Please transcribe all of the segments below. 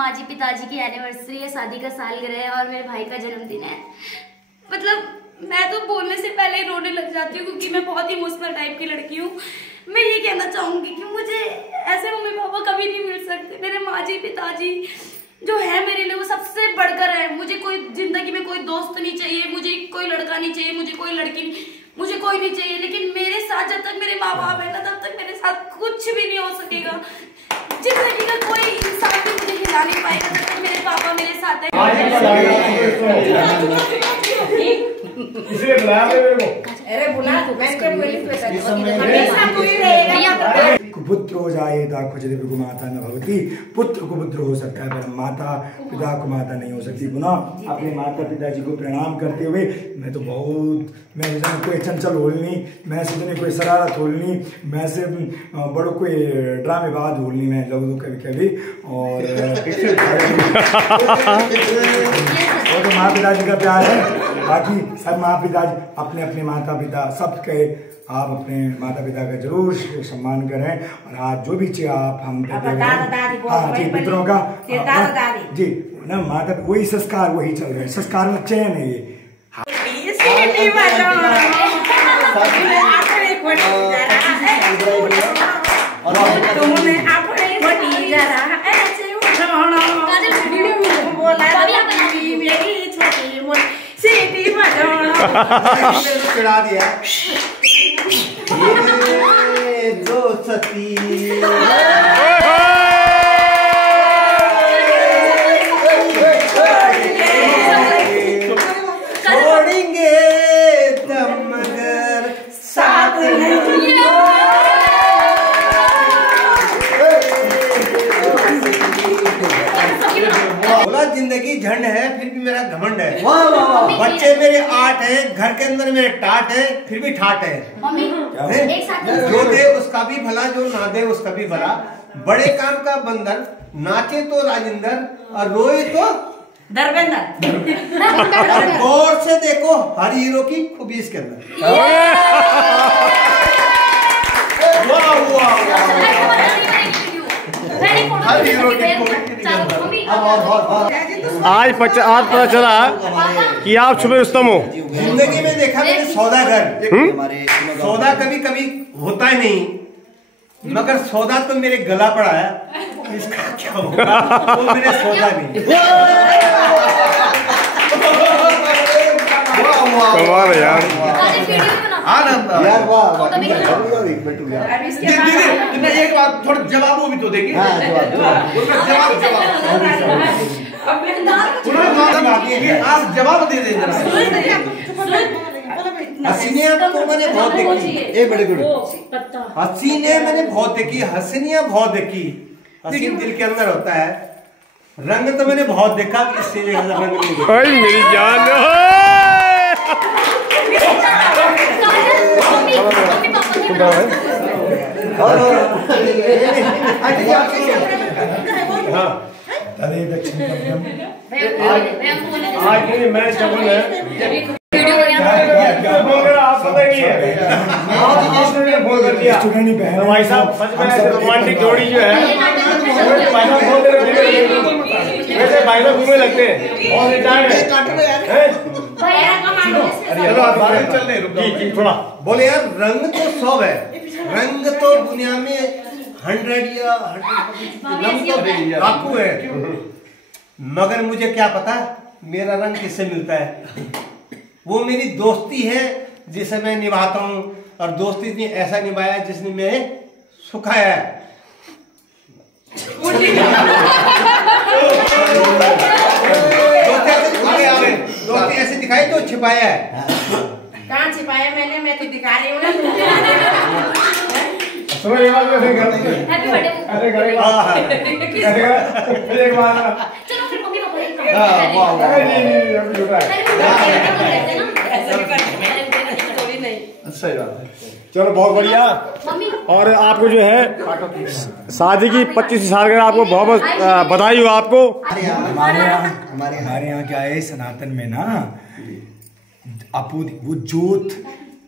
माँ जी पिताजी की एनिवर्सरी है, शादी का सालगिरह है और मेरे भाई का जन्मदिन है। मतलब मैं तो बोलने से पहले ही रोने लग जाती हूँ क्योंकि मैं बहुत इमोशनल टाइप की लड़की हूँ। मैं ये कहना चाहूंगी कि मुझे ऐसे मम्मी पापा कभी नहीं मिल सकते। मेरे माँ जी पिताजी जो है मेरे लिए वो सबसे बढ़कर है। मुझे कोई जिंदगी में कोई दोस्त नहीं चाहिए, मुझे कोई लड़का नहीं चाहिए, मुझे कोई लड़की नहीं, मुझे कोई नहीं चाहिए। लेकिन मेरे साथ जब तक मेरे माँ बाप है ना तब तक मेरे साथ कुछ भी नहीं हो सकेगा। जिंदगी का कोई इंसान भी मुझे हिला नहीं पाएगा जब तक मेरे पापा मेरे साथ है। पुत्र हो जाए क्वचित माता न भवती। पुत्र को पुत्र हो सकता है पर माता पिता को माता नहीं हो सकती। पुनः अपने माता पिताजी को प्रणाम करते हुए मैं तो बहुत, मैं कोई चंचल होलनी, मैं सोचने कोई शरारत होलनी, मैं से बड़ो कोई ड्रामेबाज होलनी मैं लगू कभी कभी। और वो तो माँ पिताजी का प्यार है। बाकी सब माँ पिताजी अपने अपने माता पिता सबके, आप अपने माता पिता का जरूर सम्मान करें। और आज जो भी चाहिए आप हम हाँ जी पितरों का जी ना माता वही संस्कार वही चल रहे हैं। संस्कार में चयन है ये। चढ़ा दिया ये दो सती छोड़ेंगे तब मगर साथ नहीं। बोला जिंदगी झंड है फिर भी मेरा घमंड है। वाह वाह वाह। बच्चे मेरे 8 है, घर के अंदर मेरे टाट है, फिर भी ठाट है। जो दे उसका भी भला, जो ना दे उसका भी भला। बड़े काम का बंदर, नाचे तो राजिंदर और रोए तो धर्मेंद्र। गौर से देखो हर हीरो की खूबी इसके अंदर। वाह वाह। हर हीरो की खूबी। आज पता चला कि आप सुबह रुस्तम हो। जिंदगी में देखा मैंने सौदागर। सौदा कभी कभी होता ही नहीं, मगर सौदा तो मेरे गला पड़ा है। इसका क्या होगा वो मेरे सौदा नहीं। कमाल है यार। आनंद यार वाह। एक बात थोड़ा जवाब वो भी तो देंगे। आप जवाब दे दें। हसीनियाँ तो मैंने बहुत देखी, बड़े हसीनियाँ मैंने बहुत देखी, हसीनियाँ बहुत देखी। हसीन दिल के अंदर होता है, रंग तो मैंने बहुत देखा, इससे रंग नहीं देखा। मेरी जान आज मैं चबल है आप पता नहीं है। आपने फोन कर दिया भाई साहब, सच में ऐसे रोमांटिक जोड़ी जो है भाई साहब फोन दे रहे, वैसे भाई साहब घूमे लगते हैं और रिटायर्ड है। चलो आप बाहर चल रहे जी थोड़ा बोले यार रंग तो 100 है, रंग तो दुनिया में 100 या 100 लाखों है, मगर मुझे क्या पता मेरा रंग किससे मिलता है। वो मेरी दोस्ती है जिसे मैं निभाता हूँ, और दोस्ती ने ऐसा निभाया जिसने मैं सुखाया है। दोस्ती ऐसे दिखाई तो छिपाया है। कहाँ छिपाया मैंने, मैं तो दिखा रही हूँ ना। सुनो ये बात मैं हैप्पी बर्थडे। अरे करे एक बार चलो फिर मम्मी नहीं अभी झूठा है। सही बात है। चलो बहुत बढ़िया। और आपको जो है शादी की 25 सालगिरह आपको बहुत बहुत बधाई हो आपको। हमारे यहाँ क्या है सनातन में ना, वो जोत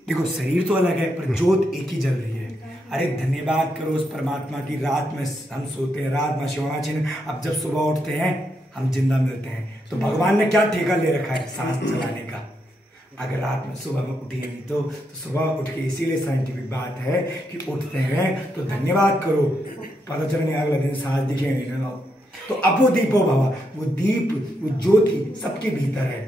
देखो, शरीर तो अलग है पर जोत एक ही जल रही है। अरे धन्यवाद करो उस परमात्मा की। रात में हम सोते हैं, रात में शिवाचिन, अब जब सुबह उठते हैं हम जिंदा मिलते हैं। तो भगवान ने क्या ठेका ले रखा है सांस चलाने का। अगर रात में सुबह में उठिए नहीं तो सुबह उठ के, इसीलिए साइंटिफिक बात है कि उठते हैं तो धन्यवाद करो। पता चल नहीं अगला दिन सांस दिखे नहीं ना। तो अपो दीपो भवा, वो दीप, वो ज्योति सबके भीतर है।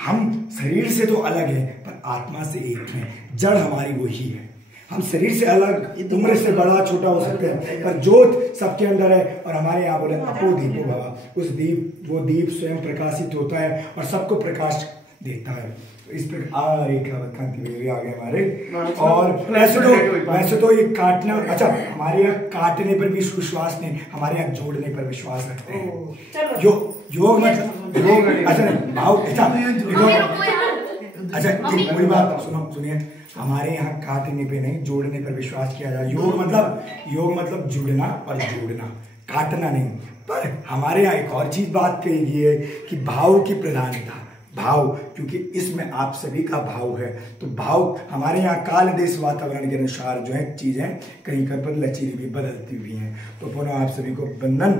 हम शरीर से तो अलग है पर आत्मा से एक है। जड़ हमारी वही है। हम शरीर से अलग, उम्र से बड़ा छोटा हो सकते हैं पर ज्योत सबके अंदर है। और हमारे यहाँ बोले अपो दीपो भवा, उस दीप, वो दीप स्वयं प्रकाशित होता है और सबको प्रकाश देता है। तो इस प्रकार एक आ गए हमारे। और वैसे तो ये काटना, अच्छा हमारे यहाँ काटने पर भी विश्वास नहीं, हमारे यहाँ जोड़ने पर विश्वास रखते हैं। योग मतलब अच्छा भाव, अच्छा पूरी बात सुनिए। हमारे यहाँ काटने पे नहीं, जोड़ने पर विश्वास किया जाए। योग मतलब जुड़ना और जोड़ना, काटना नहीं। पर हमारे यहाँ एक और चीज बात कही गई है कि भाव की प्रधानता, भाव, क्योंकि इसमें आप सभी का भाव है। तो भाव हमारे यहाँ काल देश वातावरण के अनुसार जो है चीजें कहीं पर लचीली भी बदलती भी हैं। तो पुनः आप सभी को बंधन।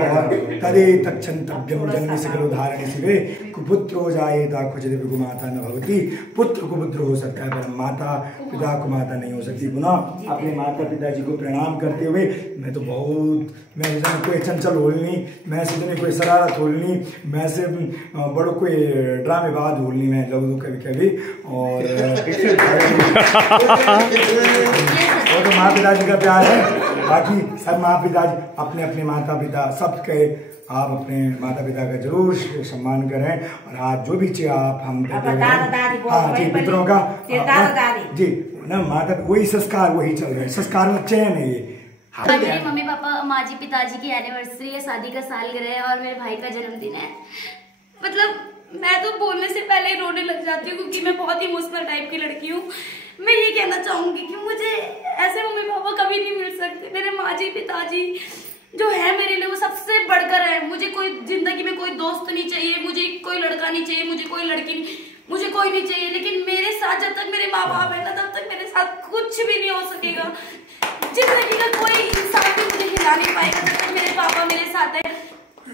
और तदे तक्षन्तव्यम जन्म सकल उदाहरण शिवे कुपुत्रो जायेता क्वचित् भृगुमाता न भवति। पुत्र कुपुत्र हो सकता है पर माता पिता को माता नहीं हो सकती। पुनः अपने माता पिताजी को प्रणाम करते हुए मैं तो बहुत, मैं कोई चंचल होलनी, मैं सीधे कोई शरारत होलनी, मैं से बड़ो कोई ड्रामेबाज बोलनी में लोग कभी कभी। और वो तो माँ पिताजी का प्यार है। बाकी सब माँ पिताजी अपने अपने माता पिता सबके, आप अपने माता पिता का जरूर सम्मान करें। और आज जो भी चाहिए आप हम हाँ जी पितरों का जी ना, माता वही संस्कार वही चल रहे हैं, संस्कार में चयन है ये। मेरे मम्मी पापा, माँ जी, पिताजी की एनिवर्सरी है, शादी का सालगिरह है और मेरे भाई का जन्मदिन है। मतलब मैं तो बोलने से पहले ही रोने लग जाती हूँ क्योंकि मैं बहुत इमोशनल टाइप की लड़की हूँ। मैं ये कहना चाहूंगी कि मुझे ऐसे मम्मी पापा कभी नहीं मिल सकते। मेरे माँ जी पिताजी जो है मेरे लिए वो सबसे बढ़कर है। मुझे कोई जिंदगी में कोई दोस्त नहीं चाहिए, मुझे कोई लड़का नहीं चाहिए, मुझे कोई लड़की नहीं, मुझे कोई नहीं चाहिए। लेकिन मेरे साथ जब तक मेरे माँ बाप है ना तब तक मेरे साथ कुछ भी नहीं हो सकेगा। जिंदगी का कोई इंसान भी मुझे हिला नहीं पाएगा जब तक मेरे पापा मेरे साथ है।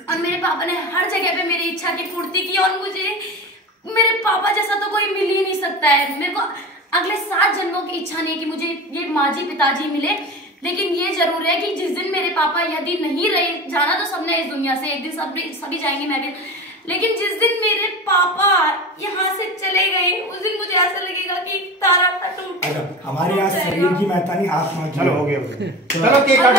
और मेरे पापा ने हर जगह पे मेरी इच्छा की पूर्ति की और मुझे मेरे पापा जैसा तो कोई मिल ही नहीं सकता है। मेरे को अगले 7 जन्मों की इच्छा नहीं है कि मुझे ये माँ जी पिताजी मिले। लेकिन ये जरूर है कि जिस दिन मेरे पापा यदि नहीं रहे, जाना तो सबने इस दुनिया से, एक दिन सभी जाएंगे, मैं भी। लेकिन जिस दिन मेरे पापा यहाँ से चले गए उस दिन मुझे ऐसा लगेगा कि तारा टूट। हमारे यहाँ शरीर की महत्ता नहीं, आत्मा की। चलो हो गया, चलो केक काट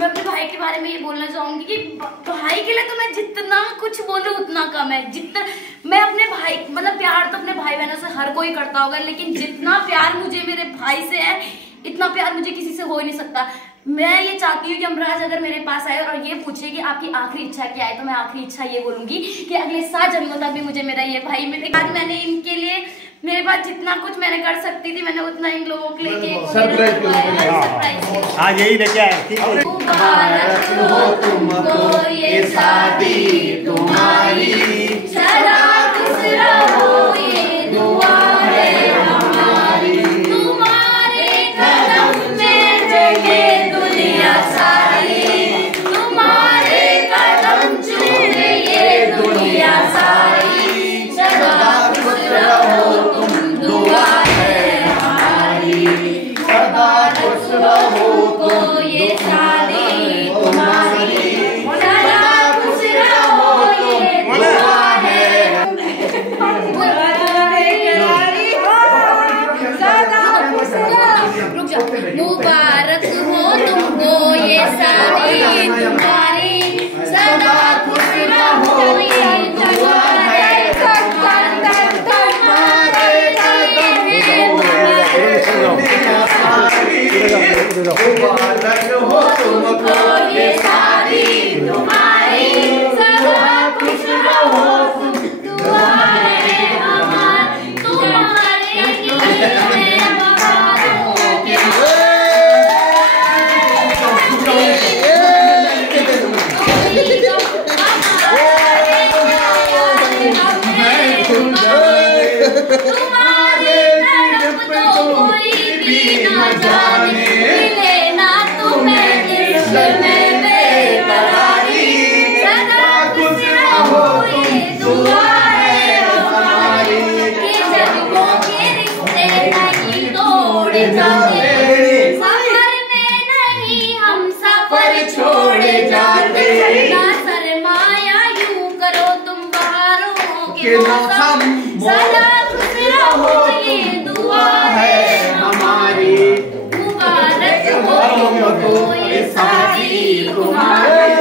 मैं अपने भाई के बारे में ये बोलना चाहूंगी कि भाई के लिए तो मैं जितना कुछ बोलूं उतना कम है। जितना मैं अपने भाई, मतलब प्यार तो अपने भाई बहनों से हर कोई करता होगा, लेकिन जितना प्यार मुझे मेरे भाई से है इतना प्यार मुझे किसी से हो ही नहीं सकता। मैं ये चाहती हूँ कि यमराज अगर मेरे पास आए और ये पूछे कि आपकी आखिरी इच्छा क्या है, तो मैं आखिरी इच्छा ये बोलूंगी कि अगले 7 जन्मों तक भी मुझे मेरा ये भाई मिले। आज मैंने इनके लिए, मेरे पास जितना कुछ मैंने कर सकती थी मैंने उतना इन लोगों के लिए सरप्राइज आज यही लेके आए। मुबारक हो तुमको ये शादी तुम्हारी, सदा खुश रहो ये दुआ है हमारी। तुम्हारे कदम में जगे दुनिया सारी, तुम्हारे कदम चूमे ये दुनिया सारी। सदा खुश रहो तुम दुआ है हमारी। सदा खुश रहो तुम ये शादी तुम्हारी, सदा खुश रहो ये दुआ है। छोड़े जाते, सफर में नहीं हम सफर छोड़े जाते, ना शर्माया यूं करो तुम बहारों के मौसम, सदा खुश रहो ये दुआ है हमारी, मुबारक हो तुमको ये सारी तुम्हारी।